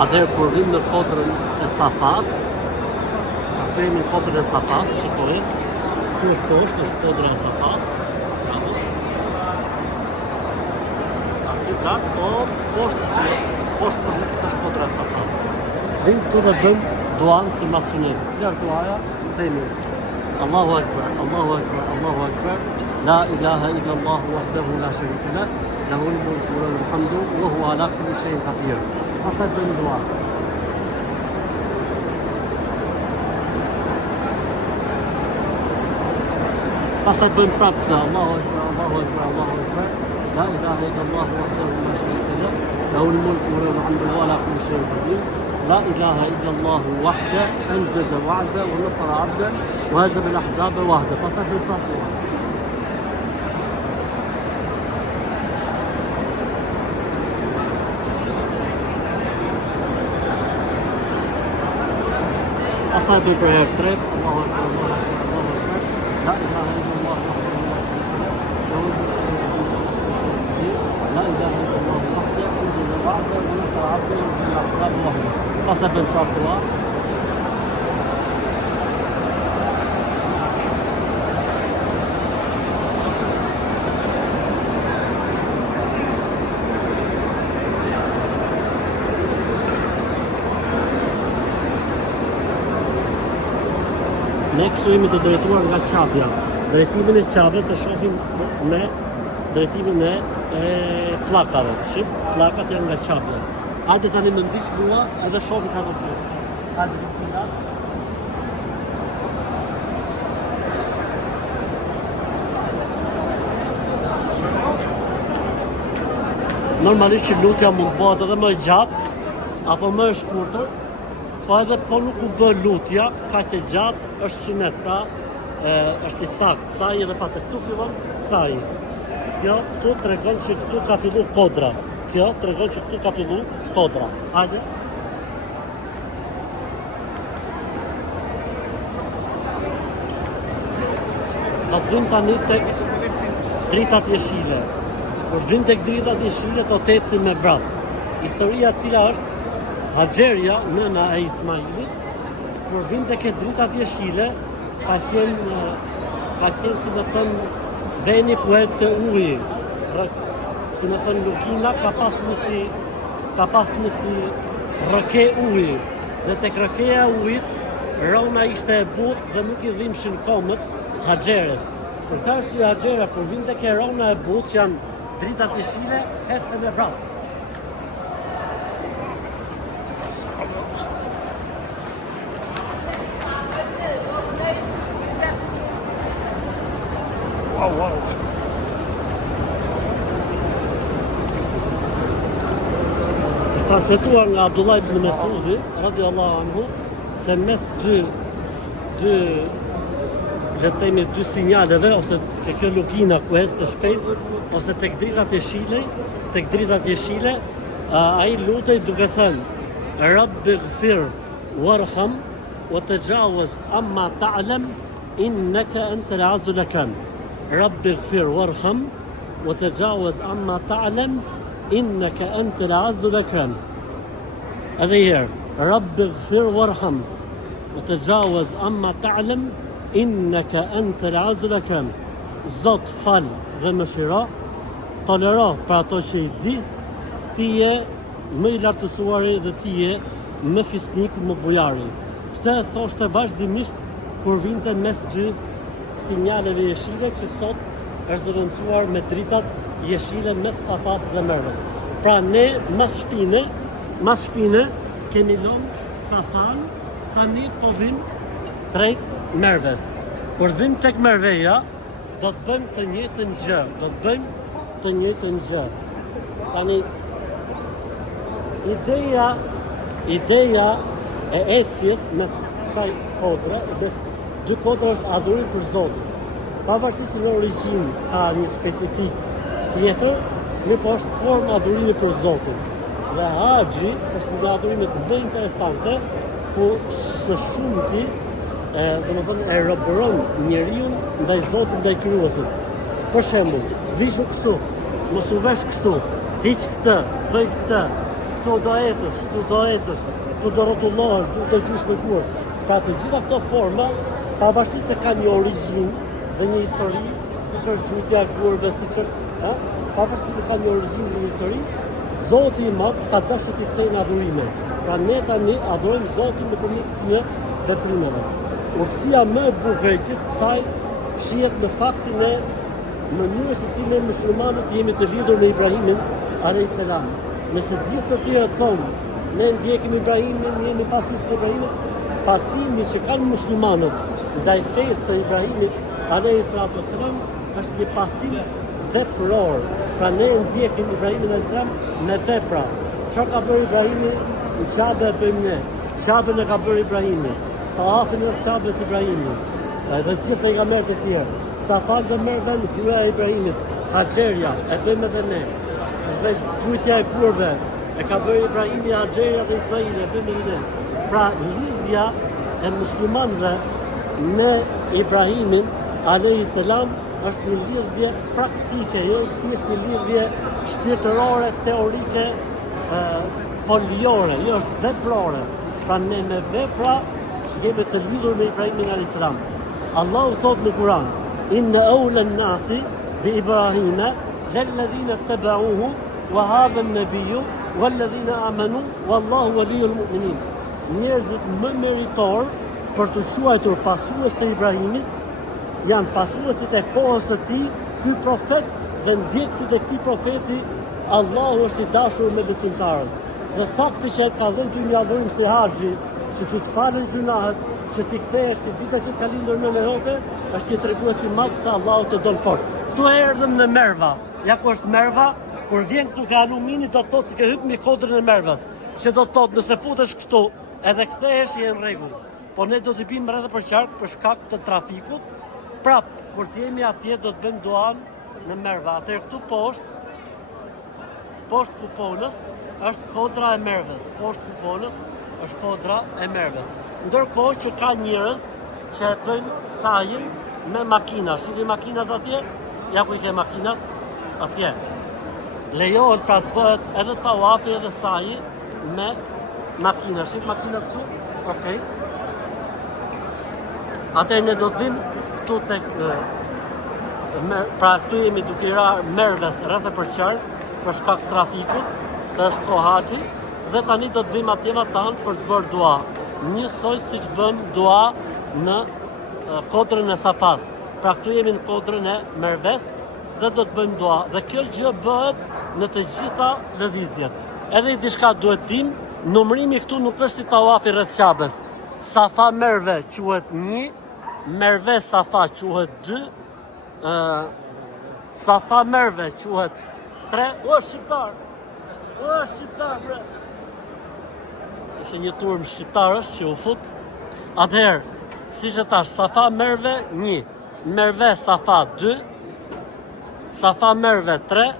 Atëherë kur vim në kodrën e Safas, kemi në kodrën e Safas, shikoj. Ky është poshtë, është kodra e Safas. Bravo. Aty lart, po poshtë për një është kodra e Safas. Vim këtu dhe bëm duan si mas sunetit. Cila është duaja? Themi Allahu Akbar, Allahu Akbar, Allahu Akbar. La ilaha illa Allah wahdahu la sharika lah. Lahul mulku wa lahul hamdu wa huwa ala kulli shay'in qadir. Pastaj bëjmë dua. Pastaj bëjmë prapë këtë Allahu Akbar, Allahu Akbar, Allahu Akbar. La ilaha illa Allah wahdahu la sharika lah. Lahul mulku wa lahul hamdu wa ala kulli shay'in qadir. لا إله إلا الله وحده أنجز وعده ونصر عبده وهزم الأحزاب وحده. فصل بالفاتحة. أصلا بالبرهاب تريب الله أكبر الله أكبر الله أكبر. لا إله إلا الله وحده لا إله إلا الله وحده أنجز وعده ونصر عبده وهزم الأحزاب وحده. Pasa bëjmë prapë dua. Ne kështu jemi të drejtuar nga qapja. Drejtimin e qapjes e shohim me drejtimin e pllakave. Shif, pllakat janë nga qapja. Hajde tani më ndiq mua edhe shohim çfarë do të bëj. Hajde bismillah. Normalisht që lutja mund bëhet edhe më e gjatë apo më e shkurtër, po edhe po nuk u bë lutja kaq e gjatë, është sunet, është i saktë, saji edhe pa të këtu fillon saji. Kjo këtu tregon që këtu ka fillu kodra. Kjo tregon që këtu ka fillu kodra. Hajde. Do të vim tani tek dritat jeshile. Kur vim tek dritat jeshile do të ecim me vrap. Historia cila është Haxheria, nëna e Ismailit, kur vim tek dritat jeshile, ka qenë si të thënë veni ku ecte uji. Si më thënë lugina ka pas një si rëke uji. Dhe tek rëkeja ujit, rona ishte e butë dhe nuk i dhimshin komët Haxheres. Për ta është që Haxhera, kur vim tek rona e butë, që janë dritat jeshile, ecte me vrap. Wow. Është transmetuar nga Abdullah ibn Mesudi, radiallahu anhu, se mes dy sinjaleve, ose ke kjo lugina ku ecte shpejt, ose tek dritat jeshile, ai lutej duke thënë Rabbi ighfir warham wa tajawaz amma ta'lam innaka antal azizul hakim. Rabbi ighfir warham wa tajawaz amma ta'lam innaka antal azizul hakim. Edhe herë, Rabbi ighfir warham wa tajawaz amma ta'lam innaka antal azizul hakim. Zot fal dhe mëshiro, tolero për ato që i di, ti je më i lartësuari dhe ti je më fisnik, më bujari. Këtë e thoshte vazhdimisht kur vinte mes dy sinjaleve jeshile që sot është zëvendësuar me dritat jeshile mes Safas dhe Mervës. Pra ne mas shpine kemi lënë Safan, tani po vim drejt Mervës. Kur vim tek Merveja, do të bëjmë të njëjtën gjë. Tani ideja e ecjes mes kësaj kodre, dy kodra është adhurim për Zotin. Pavarësisht se në origjinë ka një specifik tjetër, nuk është formë adhurimi për Zotin. Dhe haxhi është një adhurimet më interesante, ku së shumti e robëron njeriu ndaj Zotit, ndaj krijuesit. Për shembull, vishu kështu, mos u vesh kështu, hiq këtë, bëj këtë, këtu do ecësh, këtu do rrotullohesh, këtu do gjush me kur. Pra të gjitha këto forma, pavarësisht se kanë një origjinë dhe një histori, siç është gjutja e gurëve, siç është, pavarësisht se kanë një origjinë dhe një histori, Zoti i Madh ka dashur t'i kthejë në adhurime. Pra ne tani adhurojmë Zotin nëpërmjet këtyre veprimeve. Urtësia më e bukur e gjithë kësaj fshihet në faktin e mënyrës se si ne muslimanët jemi të lidhur me Ibrahimin alayhis salam. Nëse gjithë të tjerë thonë, ne ndjekim Ibrahimin, jemi pasues të Ibrahimit, pasimi që kanë muslimanët ndaj fesë së Ibrahimit alayhis salam është një pasim vepror. Pra ne ndjekim Ibrahimin alayhis salam me vepra. Çfarë ka bërë Ibrahimi? Në Qabe e bëjmë ne. Qabën e ka bërë Ibrahimi. Taafin e Qabës Ibrahimit. Edhe gjithë pejgamberët e tjerë. Safal dhe Merve në gruaja e Ibrahimit. Haxheria e bëjmë edhe ne. Dhe gjujtja e kurve e ka bërë Ibrahimi, Haxheria dhe Ismaili e bëjmë edhe ne. Pra lidhja e muslimanëve me Ibrahimin alayhis salam është një lidhje praktike, jo thjesht një lidhje shpirtërore, teorike, foliore, jo është veprore. Pra ne me vepra jemi të lidhur me Ibrahimin alayhis salam. Allahu thot në Kur'an: "Inna awla an-nasi bi Ibrahima lilladhina ittaba'uhu wa hadha an-nabiyyu walladhina amanu wallahu waliyul mu'minin." Njerëzit më meritor për të quajtur pasues të Ibrahimit janë pasuesit e kohës së tij, ky profet dhe ndjekësit e këtij profeti. Allahu është i dashur me besimtarët. Dhe fakti që e ka dhënë ty një adhurim si haxhi, që ti të falen gjunahet, që ti kthehesh si dita që ka lindur në jote, është një tregues i madh se Allahu të don fort. Tu erdhëm në Merva. Ja ku është Merva? Kur vjen këtu ka alumini, do të thotë se ke hyrë në kodrën e Mervës. Që do të thotë nëse futesh këtu edhe kthehesh je në rregull. Po ne do të bimë rreth për qark për shkak të trafikut. Prap, kur të jemi atje do të bëjmë duan në Merva. Atëherë këtu poshtë kuponës është kodra e Mervës. Poshtë kuponës është kodra e Mervës. Ndërkohë që ka njerëz që e bëjnë sajin me makina. Shihni makinat atje? Ja ku i ke makinat? Atje. Lejohet pra të bëhet edhe tawafi edhe saji me makina. Shih makinat këtu? Okej. Atëherë ne do të vim këtu tek pra këtu jemi duke i ra Mervës rreth e përqark për shkak trafikut, se është kohë haxhi, dhe tani do të vim atje tan për të bërë dua. Njësoj siç bëm dua në kodrën e Safas. Pra këtu jemi në kodrën e Merves dhe do të bëjmë dua. Dhe kjo gjë bëhet në të gjitha lëvizjet. Edhe i diçka duhet dim, numërimi këtu nuk është si tawafi rreth Qabes. Safa Merve quhet 1, Merve Safa quhet 2, Safa Merve quhet 3. O shqiptar! O shqiptar, bre! Ishte një turm shqiptarës që u fut. Atëherë, siç e thash, Safa Merve 1, Merve Safa 2, Safa Merve 3,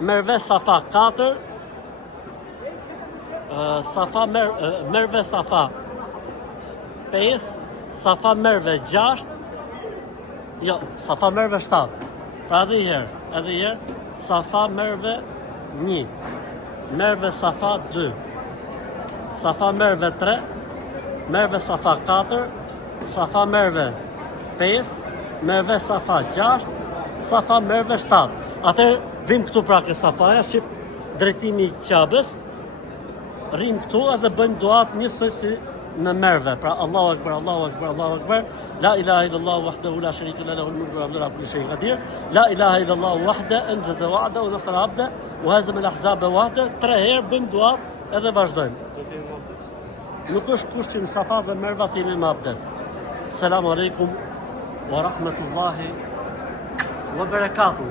Merve Safa 4, Safa Merve Safa 5, Safa Merve 6, jo, Safa Merve 7. Pra edhe herë, Safa Merve 1, Merve Safa 2, Safa Merve 3, Merve Safa 4, Safa Merve 5, Merve Safa 6, Safa Merve 7. Atëherë vim këtu pra ke Safaja, shif drejtimi i Qabes, rrim këtu edhe bëjmë duat njësoj si në Merve. Pra Allahu Akbar, Allahu Akbar, Allahu Akbar. La ilaha illallah wahdahu la sharika lahu lahul mulku wa lahu ala kulli shay'in qadir. La ilaha illallah wahda anjaza wa'da wa nasara 'abda wa hazama al-ahzaba wahda. 3 herë bëjmë duat edhe vazhdojmë. Nuk është kusht që në Safa dhe Merva të jemi me abdes. Selamu alaikum wa rahmatullahi wa barakatuh.